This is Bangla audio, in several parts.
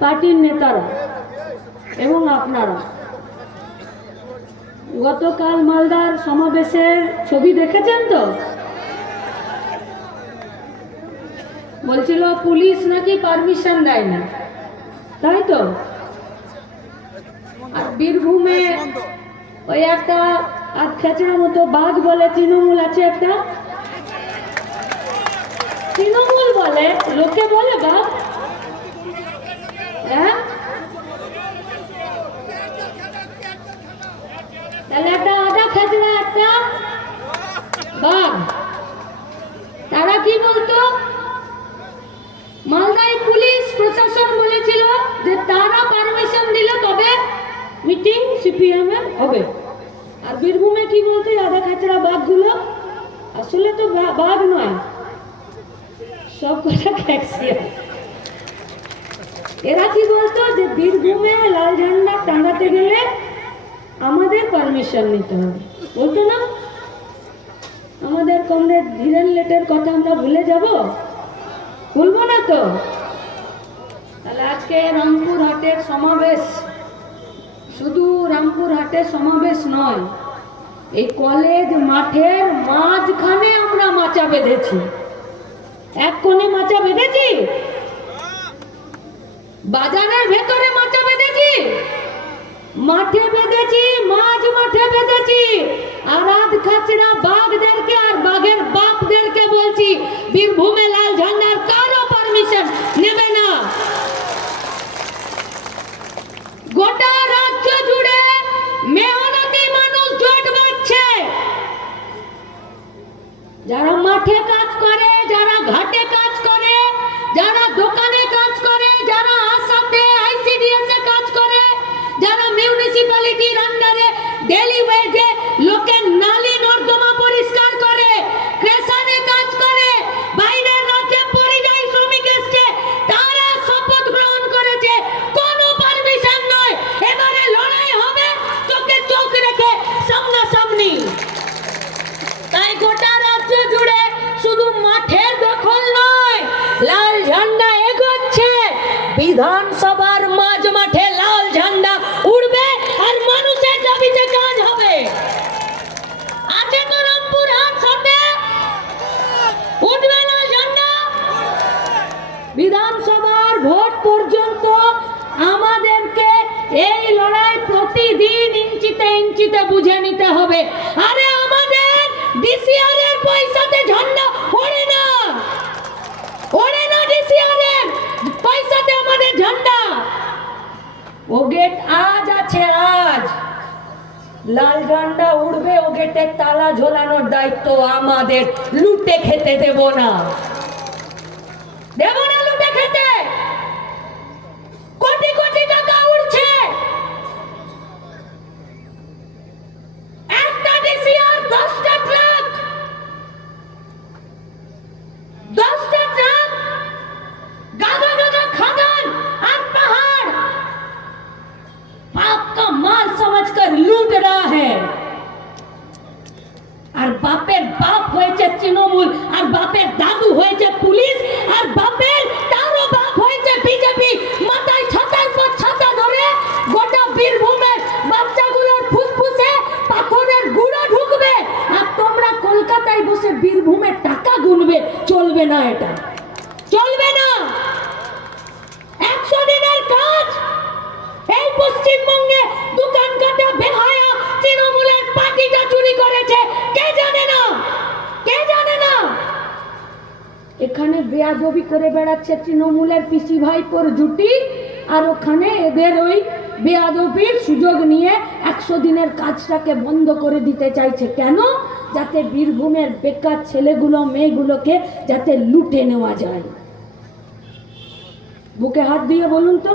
পার্টির নেতারা এবং আপনারা গতকাল মালদার সমাবেশের ছবি দেখেছেন তো? বলছিল পুলিশ নাকি পারমিশন দেয় না, তাই তো? আর বীরভূমে ওই একটা আর খেচড়া মতো বাঘ বলে তৃণমূল আছে, একটা তৃণমূল বলে, লোকে বলে বাঘ। হ্যাঁ, তাহলে একটা আধা খেচড়া একটা বাঘ। তারা কি বলতো? মালদায় পুলিশ প্রশাসন বলেছিল যে তারা পারমিশন দিলে তবে মিটিং সিপিএম এর হবে। আর বীরভূমে কি বলতো? আধা খেচড়া বাঘগুলো আসলে তো বাঘ নয়, সব কথা ক্যাক্সিয়াল। এরা কি বলতো যে বীরভূমে লাল ঝান্ডা টাঙাতে গেলে আমাদের পারমিশন নিতে হবে, বলতো না? আমাদের কমরেড ধীরেন লেটের কথা আমরা ভুলে যাব? ভুলবো না তো? তাহলে আজকে রামপুরহাটের সমাবেশ শুধু রামপুরহাটের সমাবেশ নয়, এই কলেজ মাঠের মাঝখানে আমরা মাচা বেঁধেছি। এক কোণে মাচা বেঁধেছি, বাজারের ভেতরে মাচা বেঁধেছি, মাঠে বেঁধেছি, মাঝ মাঠে বেঁধেছি। আর আধ খাচড়া বাঘদেরকে আর বাঘের বাপদেরকে বলছি, বীরভূমে লাল ঝান্ডার কারো পারমিশন নেবে না। গোটা রাজ্য জুড়ে মেহনতি মানুষ জোট বাঁধছে, যারা মাঠে কাজ করে, যারা ঘাটে কাজ করে, যারা দোকানে কাজ করে, যারা আসাতে আইসিডিএস এ কাজ করে, যারা মিউনিসিপ্যালিটির আন্ডারে ডেলি ওয়েজে লোকের নালী নর্দমা পরিষ্কার করে, ক্রেশানে কাজ করে, বাইরের রাজ্যে পরিযায়ী শ্রমিক এসছে, তারা শপথ গ্রহণ করেছে কোনো পারমিশন নয়, এবারে লড়াই হবে চোখে চোখ রেখে সামনাসামনি। তাই গোটা রাজ্য জুড়ে শুধু মাঠের দখল নয়, লাল ঝান্ডা এগোচ্ছে। বিধানসভার মাঝ মাঠে লাল ঝান্ডা উড়বে আর মানুষের দাবিতে কাজ হবে। আছে তো রামপুরহাট সাথে, উঠবে লাল ঝান্ডা। বিধানসভার ভোট পর্যন্ত আমাদেরকে এই লড়াই প্রতিদিন ইঞ্চিতে ইঞ্চিতে বুঝে নিতে হবে। আরে আমাদের ডিসিআর এর পয়সাতে ঝান্ডা ওড়ে না, ওড়ে না। ডিসিআর এর পয়সাতে আমাদের ঝান্ডা। ও গেট আজ আছে, আজ লাল ঝান্ডা উড়বে, ও গেটের তালা ঝোলানোর দায়িত্ব আমাদের। লুটে খেতে দেব না, দেব না লুটে খেতে। কোটি কোটি টাকা উড়ছে, একটা ডিসিআর 10টা ট্রাক, 10টা ট্রাক, গাদা গাদা খাদান আর पहाड़ बाप का माल समझकर लूट रहा है। আর বাপের বাপ হয়েছে তৃণমূল, আর বাপের দাদু হয়েছে পুলিশ, আর বাপের তারও বাপ হয়েছে বিজেপি। মাথায় ছাতার পর ছাতা ধরে গোটা বীরভূমের বাচ্চাগুলোর ফুসফুসে পাথরের গুঁড়া ঢুকবে, আর তোমরা কলকাতায় বসে বীরভূমের টাকা গুনবে। চলবে না, এটা চলবে না। 100 দিনের কাজ এই পশ্চিমবঙ্গে দোকান কাটা বেহায়া তৃণমূলের পার্টিটা চুরি করেছে। কে জানে না? কে জানে না? এখানে বেয়াদবি করে বেড়াচ্ছে তৃণমূলের পিসি ভাইপোর জুটি, আর ওখানে এদের ওই বেয়াদবির সুযোগ নিয়ে 100 দিনের কাজটাকে বন্ধ করে দিতে চাইছে। কেন? যাতে বীরভূমের বেকার ছেলেগুলো মেয়েগুলোকে যাতে লুটে নেওয়া যায়। বুকে হাত দিয়ে বলুন তো,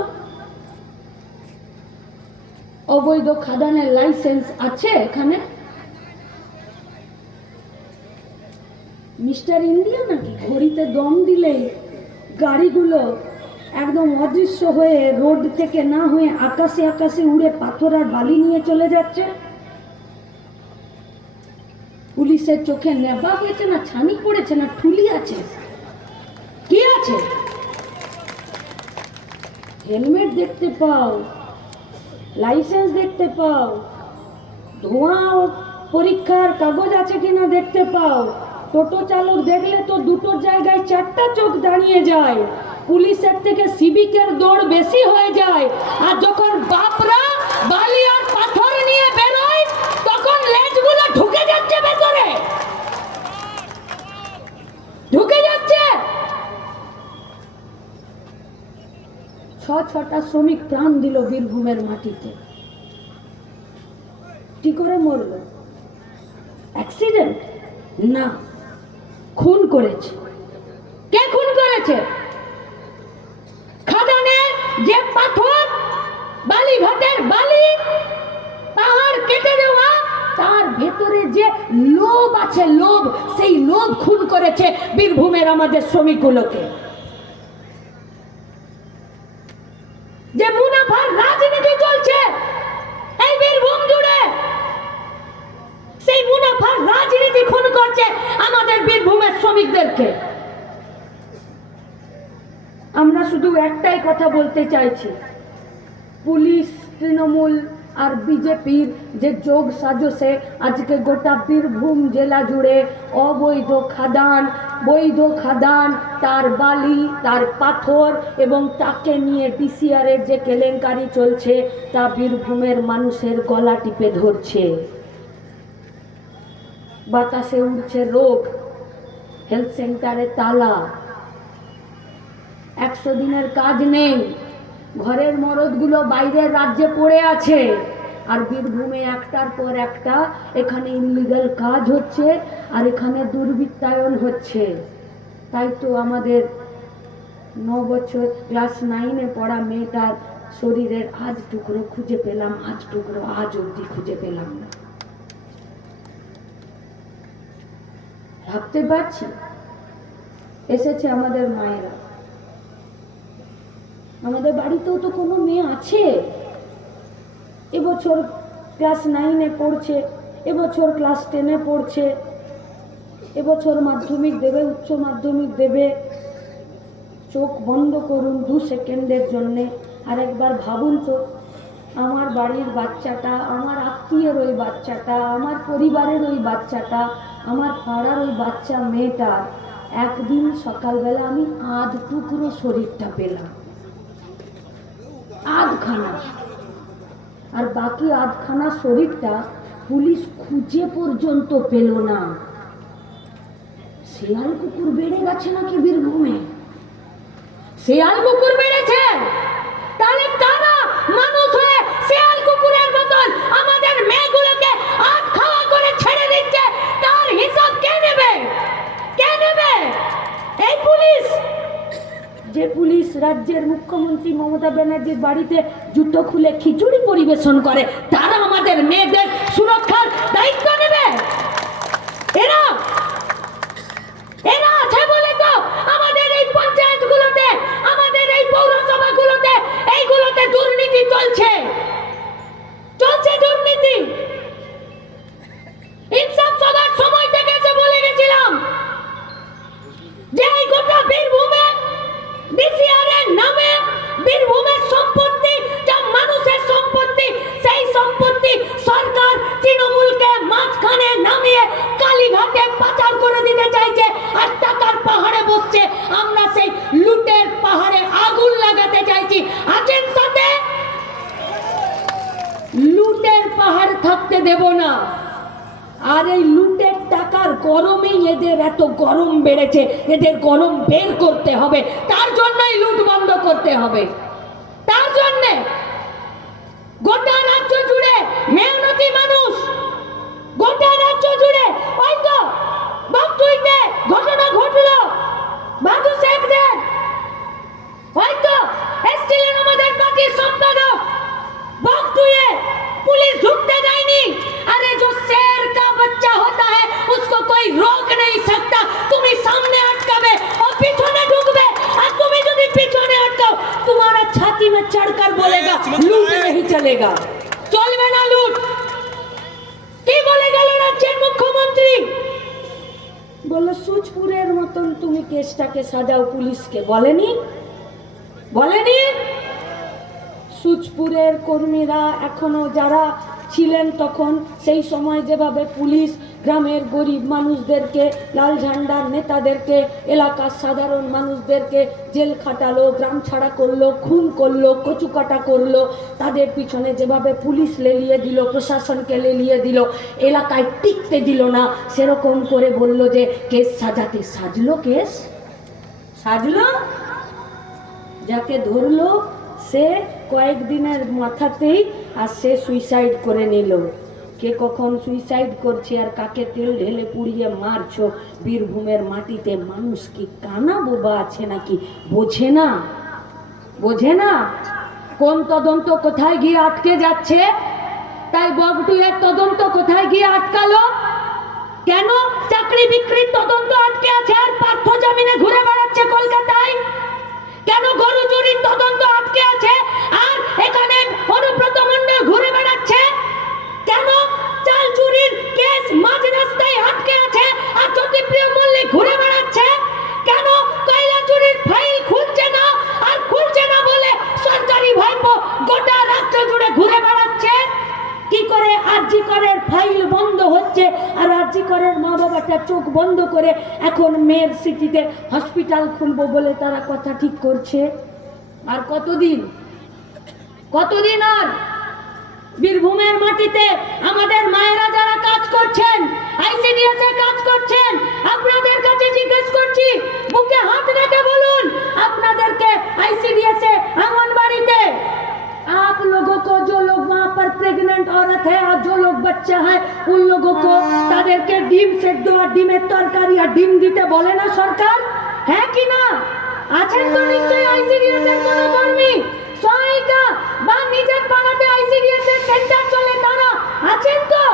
অবৈধ খাদানের লাইসেন্স আছে এখানে? মিস্টার ইন্ডিয়া নাকি? ঘড়িতে দম দিলেই গাড়িগুলো একদম অদৃশ্য হয়ে রোড থেকে না হয়ে আকাশে আকাশে উড়ে পাথর আর বালি নিয়ে চলে যাচ্ছে। পুলিশের চোখে নেবা হয়েছে না, ছানি পড়েছে না, ঠুলি আছে, কি আছে? হেলমেট দেখতে পাও, লাইসেন্স দেখতে পাও, ধোঁয়া ও পরীক্ষার কাগজ আছে কিনা দেখতে পাও। টোটো চালক দেখলে তো দুটোর জায়গায় চারটা চোখ দাঁড়িয়ে যায়। পুলিশের থেকে সিভিকের দৌড় বেশি হয়ে যায়। আর যখন বাপরা বালি আর পাথর নিয়ে বেরোয় তখন লেজগুলো ঢুকে যাচ্ছে ভেতরে, ঢুকে যাচ্ছে। ছটা শ্রমিক প্রাণ দিল বীরভূমের মাটিতে। কি করে মরল? অ্যাক্সিডেন্ট না, খুন করেছে। কে খুন করেছে? খাদানে যে পাথর, বালিঘাটের বালি, পাহাড় কেটে দেওয়া, তার ভেতরে যে লোভ আছে, লোভ, সেই লোভ খুন করেছে বীরভূমের আমাদের শ্রমিকগুলোকে। যে মুনাফার রাজনীতি চলছে এই বীরভূম জুড়ে, সেই মুনাফার রাজনীতি খুন করছে আমাদের বীরভূমের শ্রমিকদেরকে। আমরা শুধু একটাই কথা বলতে চাইছি, পুলিশ, তৃণমূল আর বিজেপির যে যোগ সাজসে আজকে গোটা বীরভূম জেলা জুড়ে অবৈধ খাদান, বৈধ খাদান, তার বালি, তার পাথর এবং তাকে নিয়ে ডিসিআরের যে কেলেঙ্কারি চলছে তা বীরভূমের মানুষের গলা টিপে ধরছে। বাতাসে উঠছে রোগ, হেলথ সেন্টারে তালা, 100 দিনের কাজ নেই, ঘরের মরদগুলো বাইরের রাজ্যে পড়ে আছে, আর বীরভূমে একটার পর একটা এখানে ইলিগাল কাজ হচ্ছে আর এখানে দুর্বৃত্তায়ন হচ্ছে। তাই তো আমাদের 9 বছর ক্লাস 9-এ পড়া মেয়েটার শরীরের আজ টুকরো খুঁজে পেলাম, আজ টুকরো আজ অবধি খুঁজে পেলাম না। ভাবতে পারছি এসেছে আমাদের মায়েরা। আমাদের বাড়িতেও তো কোনো মেয়ে আছে, এবছর ক্লাস 9-এ পড়ছে, এবছর ক্লাস 10-এ পড়ছে, এবছর মাধ্যমিক দেবে, উচ্চ মাধ্যমিক দেবে। চোখ বন্ধ করুন 2 সেকেন্ডের জন্যে, আর একবার ভাবুন তো, আমার বাড়ির বাচ্চাটা, আমার আত্মীয়ের ওই বাচ্চাটা, আমার পরিবারের ওই বাচ্চাটা, আমার পাড়ার ওই বাচ্চা মেয়েটা, একদিন সকালবেলা আমি আধ টুকরো শরীরটা পেলাম, আধখানা, আর বাকি আধখানা শরীরটা পুলিশ খুঁজে পর্যন্ত পেল না। শেয়াল কুকুর বেড়ে গেছে নাকি বীরভূমে? শেয়াল কুকুর বেড়েছে? তাহলে কারা মানুষ হয়ে শেয়াল কুকুরের মতন আমাদের মেয়েগুলোকে আধ খাওয়া করে ছেড়ে দিচ্ছে? তার হিসাব কে নেবে? কে নেবে? এই পুলিশ, যে পুলিশ রাজ্যের মুখ্যমন্ত্রী মমতা ব্যানার্জির বাড়িতে জুতো খুলে খিচুড়ি পরিবেশন করে, তারা আমাদের মেয়েদের সুরক্ষার দায়িত্ব নেবে? এরা এরা আছে বলে তো আমাদের এই পঞ্চায়েতগুলোতে, আমাদের এই পৌরসভাগুলোতে, এইগুলোতে দুর্নীতি চলছে, চলছে দুর্নীতি। ইনসাফ সভার সময় থেকে এসে বলে গেছিলাম যে এই গোটা বীরভূমে ডিসিআর এর নামে বীরভূমের সম্পত্তি, যা মানুষের সম্পত্তি, সেই সম্পত্তি সরকার তৃণমূলকে মাঝখানে নামিয়ে কালীঘাটে পাচার করে দিতে চাইছে আর টাকার পাহাড়ে বসছে। আমরা সেই লুটের পাহাড়ে আগুন লাগাতে চাইছি। আছেন সাথে? লুটের পাহাড় থাকতে দেব না। আর এই লুটের টাকার গরমেই এদের এত গরম বেড়েছে, এদের গরম বের করতে হবে, তার জন্যই লুট বন্ধ করতে হবে। তার জন্যে গোটা রাজ্য জুড়ে মেহনতি মানুষ, গোটা রাজ্য জুড়ে হয়তো বকটুইতে ঘটনা ঘটলো, বাদু শেখদের হয়তো এসছিলেন আমাদের পার্টির সম্পাদক, বকটুইয়ে पुलिस ढूंढते जाएगी। अरे जो शेर का बच्चा होता है उसको कोई रोक नहीं सकता। तुम्ही सामने अटकावे और पीछे ढूंढवे, और तुम्ही जो पीछे अटकाओ तुम्हारा छाती में चढ़कर बोलेगा लूट नहीं चलेगा, चलবে না লুট। কি বলে গেল রাজ্যের মুখ্যমন্ত্রী? বলল সুচপুরের মতন তুমি কেসটাকে সাজাও পুলিশকে, বলেনি? বলেনি? সুচপুরের কর্মীরা এখনো যারা ছিলেন তখন, সেই সময় যেভাবে পুলিশ গ্রামের গরিব মানুষদেরকে, লাল ঝান্ডার নেতাদেরকে, এলাকার সাধারণ মানুষদেরকে জেল খাটালো, গ্রাম ছাড়া করলো, খুন করলো, কচুকাটা করলো, তাদের পিছনে যেভাবে পুলিশ লেলিয়ে দিল, প্রশাসনকে লেলিয়ে দিল, এলাকায় টিকতে দিল না, সেরকম করে বলল যে কেস সাজাতে সাজলো, কেস সাজলো, যাকে ধরলো সে কয়েকদিনের মাথাতেই আর সে সুইসাইড করে নিল। কে কখন সুইসাইড করছে আর কাকে তেল ঢেলে পুড়িয়ে মারছো বীরভূমের মাটিতে, মানুষ কি কানা বোবা আছে নাকি? বোঝে না, বোঝে না কোন তদন্ত কোথায় গিয়ে আটকে যাচ্ছে। তাই বগটুয়ের তদন্ত কোথায় গিয়ে আটকালো? কেন চাকরি বিক্রির তদন্ত আটকে আছে আর পার্থ জামিনে ঘুরে বেড়াচ্ছে কলকাতায়? কেন গরু চুরির তদন্ত আটকে আছে আর এখানে অনুব্রত মণ্ডল ঘুরে বেড়াচ্ছে? কেন চাল চুরির কেস মাঝ রাস্তায় আটকে আছে আর জ্যোতিপ্রিয় মল্লিক ঘুরে বেড়াচ্ছে? কেন কয়লা চুরির ফাইল খুলছে না আর খুলছে না বলে সরকারি ভাইপো গোটা রাজ্য জুড়ে ঘুরে বেড়াচ্ছে? কি করে আরজি করের ফাইল বন্ধ হচ্ছে আর আরজি করের মা বাবাটা চোখ বন্ধ করে এখন মেয়ের সিটিতে হসপিটাল খুলবো বলে তারা কথা ঠিক করছে? আর কতদিন, কতদিন আর বীরভূমের মাটিতে আমাদের মায়েরা যারা কাজ করছেন, আইসিডিএস এ কাজ করছেন, আপনাদের কাছে জিজ্ঞেস করছি, বুকে হাত রেখে বলুন, আপনাদেরকে आईसीडीएस से आंगनबाड़ी थे आप लोगों को, जो लोग वहाँ पर प्रेग्नेंट औरत है और जो लोग बच्चा है उन लोगों को তাদেরকে ডিম সেদ্ধ আর ডিমের তরকারি আর ডিম দিতে বলে না সরকার? হ্যাঁ কি না? আছেন তো নিশ্চয়ই আইসিডিএস এর কোনো কর্মী, সহায়িকা বা নিজের পাড়াতে আইসিডিএস এর সেন্টার চলে তারা আছেন তো?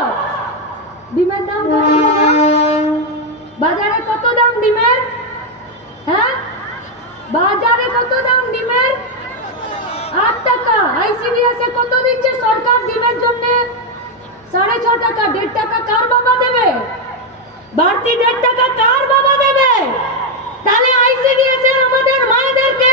ডিমের দাম কত বাজারে? কত দাম ডিমের? হ্যাঁ বাজারে কত দাম ডিমের? 8 টাকা। আইসিডিএস এ কত দিচ্ছে সরকার ডিমের জন্য? 6.5 টাকা। 1.5 টাকা কার বাবা দেবে? বাড়তি 1.5 টাকা কার বাবা দেবে? তাহলে আইসিডিএস এর আমাদের মায়েদেরকে,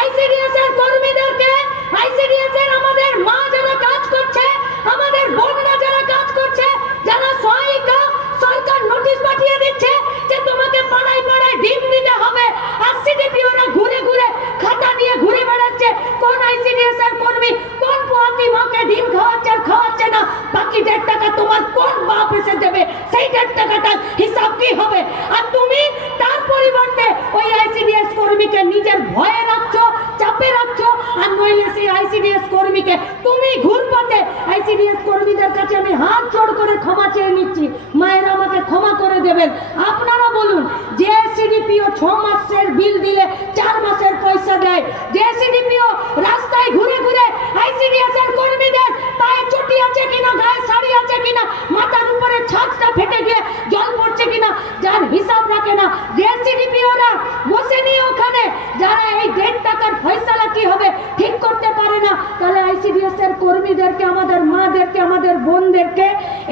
আইসিডিএস এর কর্মীদেরকে, আইসিডিএস এর আমাদের মা যারা কাজ করছে, আমাদের বোনরা যারা কাজ করছে, যারা সহায়িকা, সরকার নোটিশ পাঠিয়ে দিচ্ছে যে তোমাকে পাড়ায় পাড়ায় ডিম দিতে হবে, আর সিডিপিওরা ঘুরে ঘুরে খাতা নিয়ে ঘুরে বেড়াচ্ছে কোন আইসিডিএস এর কর্মী কোন পোয়াতি মাকে ডিম খাওয়াচ্ছে আর খাওয়াচ্ছে না, বাকি 1.5 টাকা তোমার কোন বাপ এসে দেবে, সেই 1.5 টাকাটার হিসাব কি হবে? আর তুমি তার পরিবর্তে ওই আইসিডিএস কর্মীকে নিজের ভয়ে রাখছো, চাপে রাখছো, আর নইলে সেই আইসিডিএস কর্মীকে তুমি ঘুরপাতে। আইসিডিএস কর্মীদের কাছে আমি হাত জোড় করে ক্ষমা চেয়ে নিচ্ছি, মায়েরা আমাকে ক্ষমা করে দেবেন। আপনারা বলুন, যে সিডিপিও 6 মাসের বিল দিলে 4 মাসের পয়সা দেয়, যে সিডিপিও রাস্তায় ঘুরে ঘুরে আইসিডিএস এর কর্মীদের পায়ে চটি আছে কিনা, গায়ে শাড়ি আছে কিনা, মাথার উপরে ছাদটা ফেটে গিয়ে জল পড়ছে কিনা যার হিসাব রাখে না, যে সিডিপিওরা বসে নিয়ে ওখানে যারা এই 1.5 টাকার ফয়সালা কি হবে ঠিক করতে পারে না, তাহলে আইসিডিএস এর কর্মীদেরকে, আমাদের মাদেরকে, আমাদের বোনদেরকে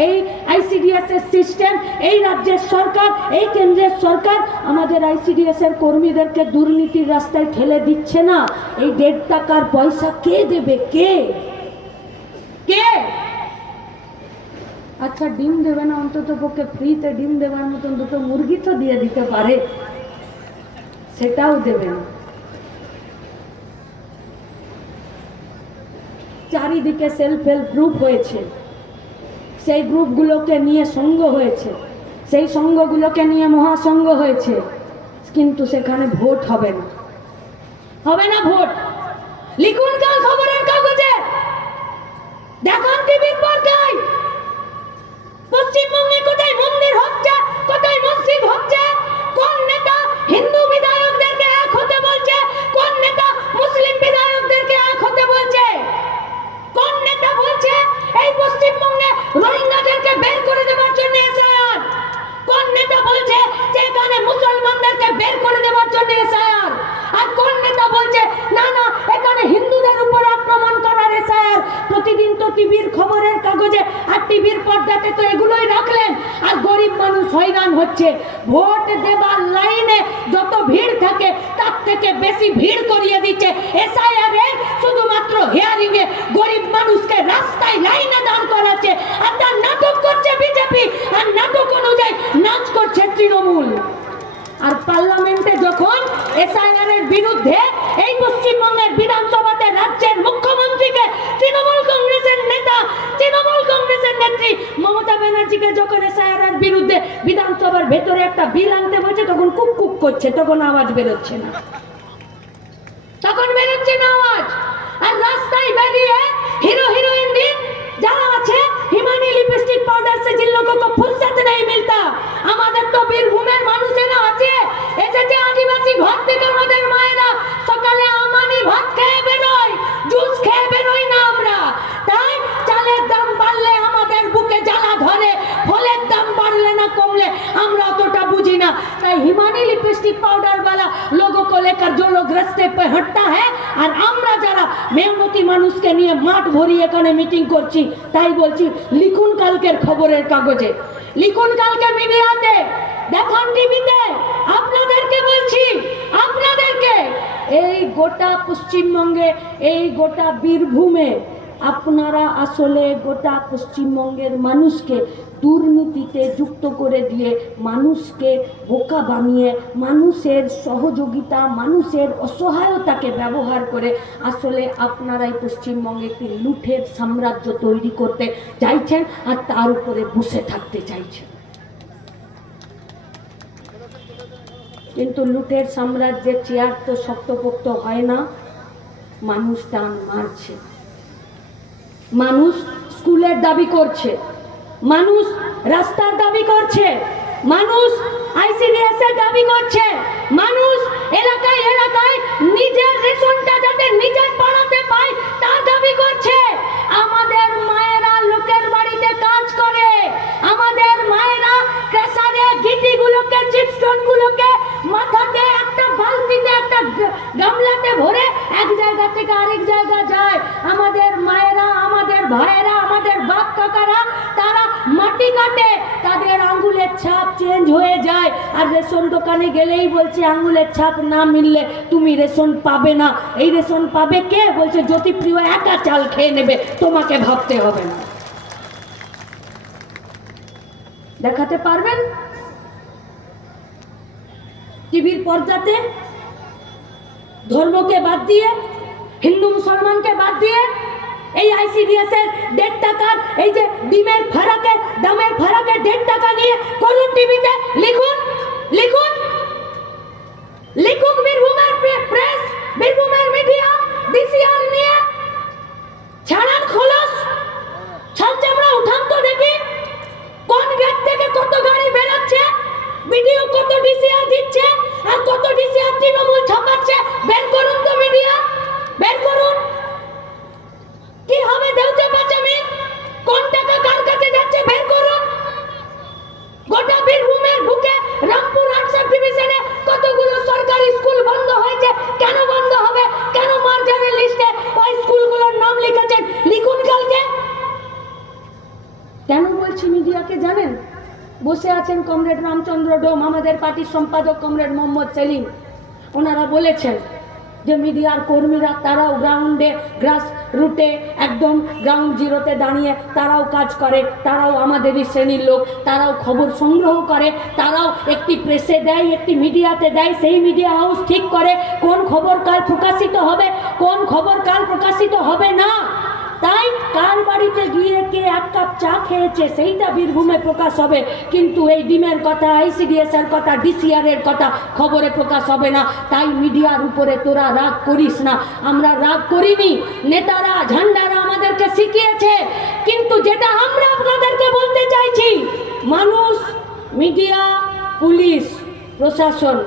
এই আইসিডিএস এর সিস্টেম, এই রাজ্যের সরকার, এই কেন্দ্রের সরকার আমাদের আইসিডিএস এর কর্মীদেরকে দুর্নীতির রাস্তায় ঠেলে দিচ্ছে না। এই 1.5 টাকার পয়সা কে দেবে? কে কে? আচ্ছা ডিম দেবে না, অন্তত পক্ষে ফ্রিতে ডিম দেওয়ার মতন দুটো মুরগি তো দিয়ে দিতে পারে, সেটাও দেবে না। চারিদিকে সেলফ হেল্প গ্রুপ হয়েছে, সেই গ্রুপগুলোকে নিয়ে সংঘ হয়েছে, সেই সংঘগুলোকে নিয়ে মহাসংঘ হয়েছে, কিন্তু সেখানে ভোট হবে না, হবে না ভোট। লিখুন কাল খবরের কাগজে, দেখান টিভির পর্দায়, পশ্চিমবঙ্গে কোথায় মন্দির হচ্ছে, কোথায় মসজিদ হচ্ছে, কোন নেতা হিন্দু বিধায়কদেরকে এক হতে বলছে, কোন নেতা মুসলিম বিধায়কদেরকে এক হতে বলছে, কোন নেতা বলছে এই পশ্চিমবঙ্গে রোহিঙ্গাদেরকে বের করে দেওয়ার জন্য এসআইআর, কোন নেতা বলছে যে এখানে মুসলমানদেরকে বের করে দেওয়ার জন্য এসআইআর, আর কোন নেতা বলছে না না এখানে হিন্দুদের উপর আক্রমণ করার এসআইআর। প্রতিদিন তো টিভির খবরের কাগজে আর টিভির পর্দাতে তো এগুলোই রাখলেন, আর গরিব মানুষ হয়রান হচ্ছে। ভোট দেবার লাইনে যত ভিড় থাকে তার থেকে বেশি ভিড় করিয়ে দিচ্ছে এসআইআর এর শুধুমাত্র হিয়ারিং এ আর পার্লামেন্টে যখন এসআইআর এর বিরুদ্ধে এই পশ্চিমবঙ্গের বিধানসভাতে রাজ্যের মুখ্যমন্ত্রীকে তৃণমূল কংগ্রেসের নেতা, তৃণমূল কংগ্রেসের নেত্রী মমতা ব্যানার্জিকে যখন এসআইআর এর বিরুদ্ধে বিধানসভার ভেতরে একটা বিল আনতে বলছে, তখন কুক কুক করছে, তখন আওয়াজ বেরোচ্ছে না, তখন বেরোচ্ছে না আওয়াজ। আর রাস্তায় বেরিয়ে हीरो हीरोइन दिन যারা আছে হিমানি লিপস্টিক পাউডার से जिन लोगों को फुर्सत नहीं मिलता, আমাদের তো বীরভূমের মানুষেরা আছে, এসেছে আদিবাসী ঘর থেকে, আমাদের মায়েরা সকালে আমানি ভাত খেয়ে বেরোয়, জুস খেয়ে বেরোয় না আমরা। তাই চালের দাম বাড়লে আমাদের বুকে জ্বালা ধরে, ফলের দাম বাড়লে না কমলে আমরা অতটা বুঝি না। তাই হিমানি লিপস্टिक पाउडर वाला लोगों को लेकर जो लोग रास्ते पे हटता है, আর আমরা যারা মেহনতি মানুষকে নিয়ে মাঠ ভরিয়ে এখানে মিটিং করছি, তাই বলছি লিখুন কালকের খবরের কাগজে, লিখুন কালকে মিডিয়াতে, দেখান টিভিতে। আপনাদেরকে বলছি, আপনাদেরকে এই গোটা পশ্চিমবঙ্গে, এই গোটা বীরভূমে আপনারা আসলে গোটা পশ্চিমবঙ্গের মানুষকে দুর্নীতিতে যুক্ত করে দিয়ে, মানুষকে বোকা বানিয়ে, মানুষের সহযোগিতা, মানুষের অসহায়তাকে ব্যবহার করে আসলে আপনারাই পশ্চিমবঙ্গে একটি লুঠের সাম্রাজ্য তৈরি করতে চাইছেন আর তার উপরে বসে থাকতে চাইছেন। কিন্তু লুঠের সাম্রাজ্যের চেয়ার তো শক্তপোক্ত হয় না, মানুষ টান মারছে। মানুষ স্কুলের দাবি করছে, মানুষ রাস্তার দাবি করছে, মানুষ আইসিডিএস এর দাবি করছে, মানুষ এলাকায় এলাকায় নিজের রেশনটা যাতে নিজের পাড়াতে পায় তার দাবি করছে। আমাদের মায়েরা লোকের বাড়িতে কাজ করে, আমাদের মায়েরা ক্রেশারে গিটিগুলোকে, চিপস্টোনগুলোকে মাথাতে একটা বালতিতে, একটা গামলাতে ভরে এক জায়গা থেকে আরেক জায়গা যায়। আমাদের মায়েরা, আমাদের ভাইয়েরা, আমাদের বাপ কাকারা তারা মাটি কাটে, তাদের আঙ্গুলের ছাপ চেঞ্জ হয়ে যায়। আর রেশন দোকানে গেলেই বলছে আঙ্গুলের ছাপ না মিললে তুমি রেশন পাবে না। এই রেশন পাবে কে? বলছে জ্যোতিপ্রিয় একা চাল খেয়ে নেবে, তোমাকে ভাবতে হবে না। দেখাতে পারবেন টিভির পর্দাতে? ধর্মকে বাদ দিয়ে, হিন্দু মুসলমানকে বাদ দিয়ে, এই আইসিডিএস এর 1.5 টাকার এই যে ডিমের ফারাকে, দামের ফারাকে 1.5 টাকা নিয়ে করুন টিভিতে, লিখুন, লিখুন, লিখুন বীরভূমের প্রেস, বীরভূমের মিডিয়া, ডিসিআর নিয়ে ছাড়ান খোলস, ছাল চামড়া উঠান তো দেখি কোন গেট থেকে কত গাড়ি বেরোচ্ছে, ভিডিও কত ডিসিআর দিচ্ছে আর কত ডিসিআর তৃণমূল ছাপাচ্ছে, বের করুন তো মিডিয়া, বের করুন। কি হবে দেউচা পাচামি, কোন টাকা কার কাছে যাচ্ছে বের করুন। গোটা বীরভূমের বুকে রামপুর আর্ট সাব ডিভিশনে কতগুলো সরকারি স্কুল বন্ধ হয়েছে, কেন বন্ধ হবে? কেন মার্জারের লিস্টে ওই স্কুলগুলোর নাম লিখেছেন, লিখুন কালকে। কেন বলছি মিডিয়াকে জানেন? বসে আছেন কমরেড রামচন্দ্র ডোম, আমাদের পার্টির সম্পাদক কমরেড মোহাম্মদ সেলিম, ওনারা বলেছেন যে মিডিয়ার কর্মীরা তারাও গ্রাউন্ডে, গ্রাস রুটে, একদম গ্রাউন্ড জিরোতে দাঁড়িয়ে তারাও কাজ করে, তারাও আমাদেরই শ্রেণীর লোক, তারাও খবর সংগ্রহ করে, তারাও একটি প্রেসে দেয়, একটি মিডিয়াতে দেয়, সেই মিডিয়া হাউস ঠিক করে কোন খবর কাল প্রকাশিত হবে, কোন খবর কাল প্রকাশিত হবে না। তাই কার বাড়িতে গিয়ে কে এক কাপ চা খেয়েছে সেইটা বীরভূমে প্রকাশ হবে, কিন্তু এই ডিমের কথা, আইসিডিএস এর কথা, ডিসিআর এর কথা খবরে প্রকাশ হবে না। তাই মিডিয়ার উপরে তোরা রাগ করিস না, আমরা রাগ করিনি, নেতারা ঝান্ডারা আমাদেরকে শিখিয়েছে। কিন্তু যেটা আমরা আপনাদেরকে বলতে চাইছি, মানুষ, মিডিয়া, পুলিশ, প্রশাসন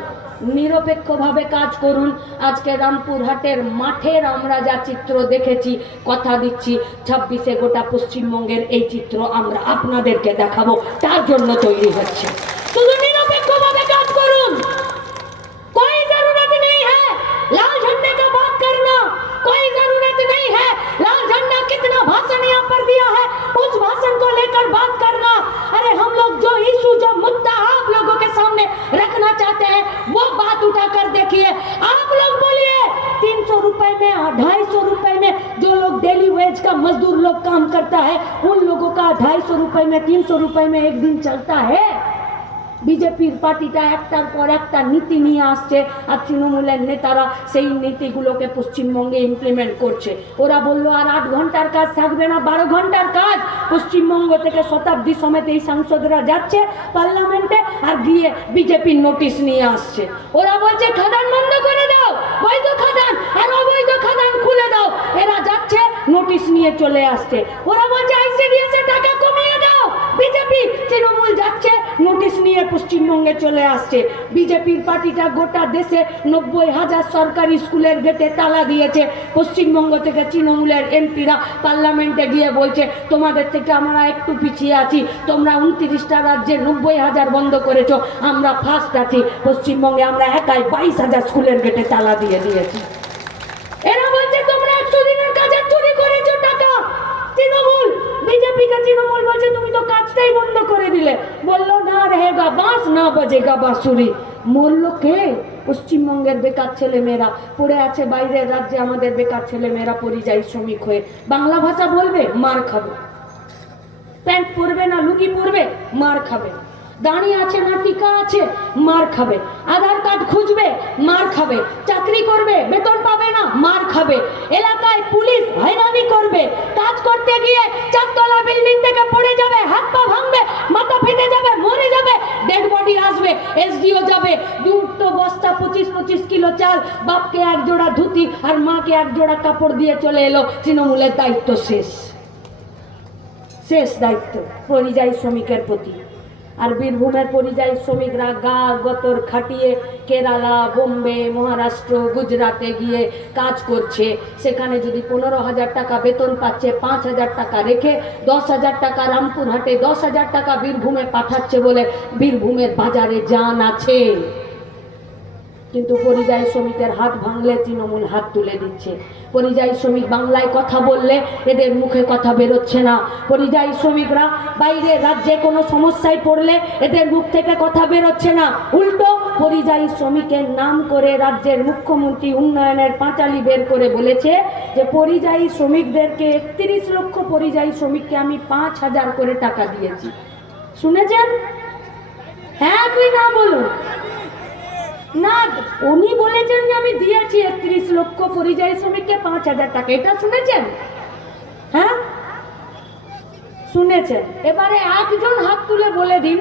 নিরপেক্ষভাবে কাজ করুন। আজকে রামপুরহাটের মাঠের আমরা যা চিত্র দেখেছি, কথা দিচ্ছি 26-এ গোটা পশ্চিমবঙ্গের এই চিত্র আমরা আপনাদেরকে দেখাবো, তার জন্য তৈরি হচ্ছে। শুধু নিরপেক্ষভাবে কাজ করুন, कोई जरूरत नहीं है लाल झंडे का बात करना, कोई जरूरत नहीं है लाल झंडा कितना भाषण यहाँ पर दिया है उस भाषण को लेकर बात करना। अरे हम लोग जो इशू, जो मुद्दा आप लोगों के सामने रखना चाहते हैं वो बात उठा कर देखिए। आप लोग बोलिए 300 रुपए में, 250 रुपए में जो लोग डेली वेज का मजदूर लोग काम करता है, उन लोगों का 250 रुपए में, 300 रुपए में एक दिन चलता है? বিজেপির পার্টিটা একটার পর একটা নীতি নিয়ে আসছে, আর তৃণমূলের নেতারা সেই নীতিগুলোকে পশ্চিমবঙ্গে ইমপ্লিমেন্ট করছে। ওরা বললো আর 8 ঘন্টার কাজ থাকবে না, 12 ঘন্টার কাজ। পশ্চিমবঙ্গ থেকে শতাব্দী সমেত এই সাংসদরা যাচ্ছে পার্লামেন্টে আর গিয়ে বিজেপির নোটিশ নিয়ে আসছে। ওরা বলছে খাদান বন্ধ করে দাও, বৈধ খাদান আর অবৈধ খাদান খুলে দাও। এরা যাচ্ছে নোটিশ নিয়ে চলে আসছে। ওরা বলছে আইসিডিএস এর টাকা কমিয়ে দাও, বিজেপি তৃণমূল যাচ্ছে নোটিশ নিয়ে পশ্চিমবঙ্গে চলে আসছে। বিজেপির পার্টিটা গোটা দেশে 90,000 সরকারি স্কুলের গেটে তালা দিয়েছে। পশ্চিমবঙ্গ থেকে তৃণমূলের এমপিরা পার্লামেন্টে গিয়ে বলছে তোমাদের থেকে আমরা একটু পিছিয়ে আছি, তোমরা 29টা রাজ্যে 90,000 বন্ধ করেছো, আমরা ফার্স্ট আছি। পশ্চিমবঙ্গে আমরা একাই 22,000 স্কুলের গেটে তালা দিয়ে দিয়েছি। এরা বলছে তোমরা 100 দিনের কাজে চুরি করেছো টাকা। তৃণমূল বিজেপিকে তৃণমূল বলছে তুমি তো কাজটাই বন্ধ করে দিলে। বললো না রহেগা বাঁশ না বাজেগা বাঁশুরি। মরলো কে? পশ্চিমবঙ্গের বেকার ছেলে মেয়েরা পড়ে আছে বাইরের রাজ্যে। আমাদের বেকার ছেলে মেয়েরা পরিযায়ী শ্রমিক হয়ে বাংলা ভাষা বলবে, মার খাবে। প্যান্ট পরবে না লুঙ্গি পরবে, মার খাবে। দাঁড়িয়ে আছে না টিকা আছে, মার খাবে। আধার কার্ড খুঁজবে, মার খাবে। চাকরি করবে, বেতন পাবে না, মার খাবে। এলাকায় পুলিশ হয়রানি করবে, কাজ করতে গিয়ে 4তলা বিল্ডিং থেকে পড়ে যাবে, হাত পা ভাঙবে, মাথা ফেটে যাবে, মরে যাবে, ডেড বডি আসবে, এসডিও যাবে। দুটো বস্তা 25-25 কিলো চাল, বাপকে 1 জোড়া ধুতি আর মাকে 1 জোড়া কাপড় দিয়ে চলে এলো। তৃণমূলের দায়িত্ব শেষ, শেষ দায়িত্ব পরিযায়ী শ্রমিকের প্রতি। আর বীরভূমের পরিযায়ী শ্রমিকরা গা গতর খাটিয়ে কেরালা, বোম্বে, মহারাষ্ট্র, গুজরাটে গিয়ে কাজ করছে। সেখানে যদি 15,000 টাকা বেতন পাচ্ছে, 5,000 টাকা রেখে 10,000 টাকা রামপুরহাটে, 10,000 টাকা বীরভূমে পাঠাচ্ছে বলে বীরভূমের বাজারে জান আছে। কিন্তু পরিযায়ী শ্রমিকের হাত ভাঙলে তৃণমূল হাত তুলে দিচ্ছে। পরিযায়ী শ্রমিক বাংলায় কথা বললে এদের মুখে কথা বেরোচ্ছে না। পরিযায়ী শ্রমিকরা বাইরে রাজ্যে কোনো সমস্যায় পড়লে এদের মুখ থেকে কথা বেরোচ্ছে না। উল্টো পরিযায়ী শ্রমিকের নাম করে রাজ্যের মুখ্যমন্ত্রী উন্নয়নের পাঁচালি বের করে বলেছে যে পরিযায়ী শ্রমিকদেরকে 31 লক্ষ পরিযায়ী শ্রমিককে আমি 5,000 করে টাকা দিয়েছি। শুনেছেন? হ্যাঁ তুই না বলুন না, উনি বলেছেন যে আমি দিয়েছি 31 লক্ষ পরিযায়ী শ্রমিককে 5,000 টাকা। এটা শুনেছেন? হ্যাঁ শুনেছেন। এবারে একজন হাত তুলে বলে দিন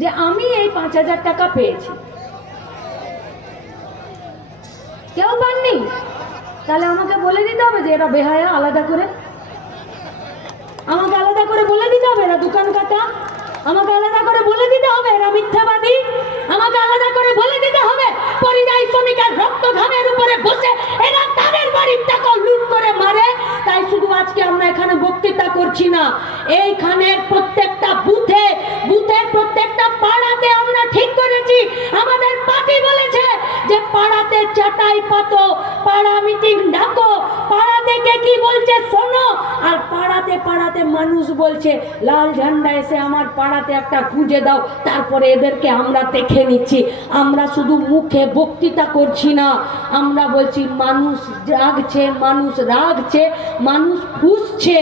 যে আমি এই 5,000 টাকা পেয়েছি। কেউ পাননি? তাহলে আমাকে বলে দিতে হবে যে এরা বেহায়া, আলাদা করে আমাকে আলাদা করে বলে দিতে হবে এরা দোকান কাটা, আমাকে আলাদা করে বলে দিতে হবে এরা মিথ্যাবাদী, আমাকে আলাদা করে বলে দিতে হবে পরিযায়ী শ্রমিকের রক্ত ঘামের উপরে বসে এরা তাদের বাড়ির টাকা লুট করে মারে। তাই শুধু আজকে আমরা এখানে বক্তৃতা করছি না, এইখানের প্রত্যেকটা বুথে, বুথের প্রত্যেকটা পাড়াতে আমরা ঠিক করেছি। আমাদের পার্টি বলেছে যে পাড়াতে চাটাই পাতো, পাড়া মিটিং ডাকো, পাড়া থেকে কি বলছে শোনো। আর পাড়াতে পাড়াতে মানুষ বলছে লাল ঝান্ডা এসে আমার পাড়াতে একটা খুঁজে দাও, তারপরে এদেরকে আমরা দেখে নিচ্ছি। আমরা শুধু মুখে বক্তৃতা করছি না, আমরা বলছি মানুষ জাগছে, মানুষ রাগছে, মানুষ ফুঁসছে।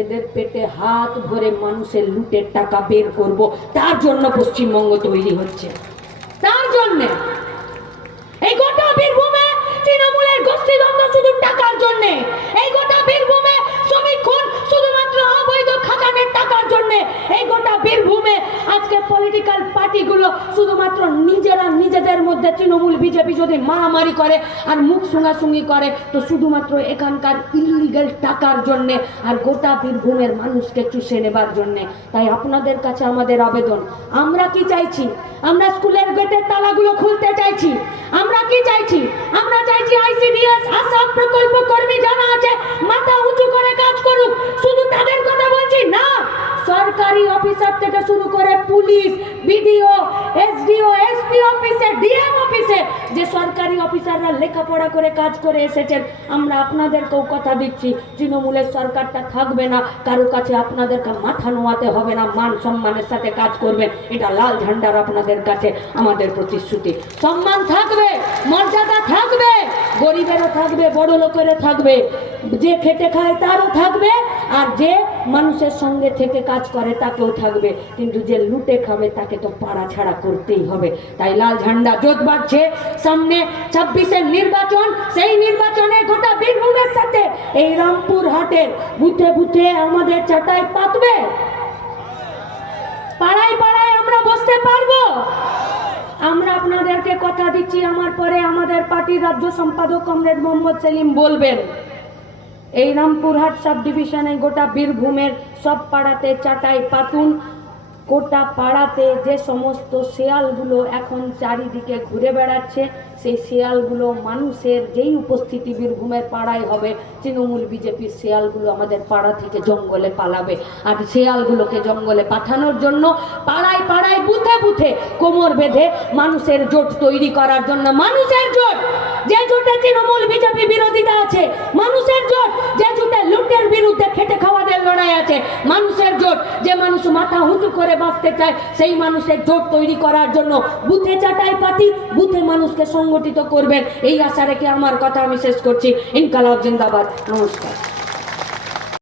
এদের পেটে হাত ভরে মানুষের লুটের টাকা বের করব, তার জন্য পশ্চিমবঙ্গ তৈরি হচ্ছে। তার জন্যে এই গোটা বীরভূমে তৃণমূলের গোষ্ঠীদ্বন্দ্ব শুধু টাকার জন্যে। এই গোটা বীরভূমে শ্রমিক খুন শুধুমাত্র অবৈধ খাদানের টাকার জন্যে। এই গোটা বীরভূমে আজকে পলিটিক্যাল পার্টিগুলো শুধুমাত্র নিজেরা নিজেদের মধ্যে তৃণমূল বিজেপি যদি মারামারি করে আর মুখ সুঙাসুঙি করে তো শুধুমাত্র এখানকার ইলিগাল টাকার জন্যে আর গোটা বীরভূমের মানুষকে চুষে নেবার জন্যে। তাই আপনাদের কাছে আমাদের আবেদন, আমরা কি চাইছি? আমরা স্কুলের গেটের তালাগুলো খুলতে চাইছি। আমরা কি চাইছি? আমরা চাইছি আইসিডিএস, আসাম প্রকল্প কর্মী যারা আছে মাথা উঁচু করে কাজ করুক। শুধু তাদের কথা বলছি না, সরকারি অফিসার থেকে শুরু করে পুলিশ, বিডিও, এসডিও, এসপি অফিসে, ডিএম অফিসে যে সরকারি অফিসাররা লেখাপড়া করে কাজ করে এসেছেন, আমরা আপনাদেরকেও কথা দিচ্ছি তৃণমূলের সরকারটা থাকবে না, কারো কাছে আপনাদেরকে মাথা নোয়াতে হবে না, মান সম্মানের সাথে কাজ করবেন। এটা লাল ঝান্ডার আপনাদের কাছে আমাদের প্রতিশ্রুতি। সম্মান থাকবে, মর্যাদা থাকবে, গরিবেরও থাকবে, বড় লোকেরও থাকবে। যে খেটে খায় তারও থাকবে, আর যে মানুষের সঙ্গে থেকে কাজ করে তাকেও থাকবে, কিন্তু যে লুটে খাবে তাকে তো পাড়া ছাড়া করতেই হবে। তাই লাল ঝান্ডা জোট বাঁধছে, সামনে 26-এর নির্বাচন, সেই নির্বাচনে গোটা বীরভূমের সাথে এই রামপুরহাটের বুথে বুথে আমাদের চাটাই পাতবে, পাড়ায় পাড়ায় আমরা বসতে পারবো। আমরা আপনাদেরকে কথা দিচ্ছি, আমার পরে আমাদের পার্টির রাজ্য সম্পাদক কমরেড মোহাম্মদ সেলিম বলবেন, এই রামপুরহাট সাব ডিভিশনে গোটা বীরভূমের সব পাড়াতে চাটাই পাতুন। গোটা পাড়াতে যে সমস্ত শেয়ালগুলো এখন চারিদিকে ঘুরে বেড়াচ্ছে, সেই শেয়ালগুলো মানুষের যেই উপস্থিতি বীরভূমের পাড়ায় হবে, তৃণমূল বিজেপির শেয়ালগুলো আমাদের পাড়া থেকে জঙ্গলে পালাবে। আর শেয়ালগুলোকে জঙ্গলে পাঠানোর জন্য পাড়ায় পাড়ায় বুথে বুথে কোমর বেঁধে মানুষের জোট তৈরি করার জন্য, মানুষের জোট যে জোটে তৃণমূল বিজেপি বিরোধিতা আছে, মানুষের জোট যে জোটে লুটের বিরুদ্ধে খেটে খাওয়াদের লড়াই আছে, মানুষের জোট যে মানুষ মাথা উঁচু করে বাঁচতে চায়, সেই মানুষের জোট তৈরি করার জন্য বুথে চাটাই পাতি, বুথে মানুষকে সংগঠিত করবেন, এই আশা রেখে আমার কথা আমি শেষ করছি। ইনকালাব জিন্দাবাদ। নমস্কার।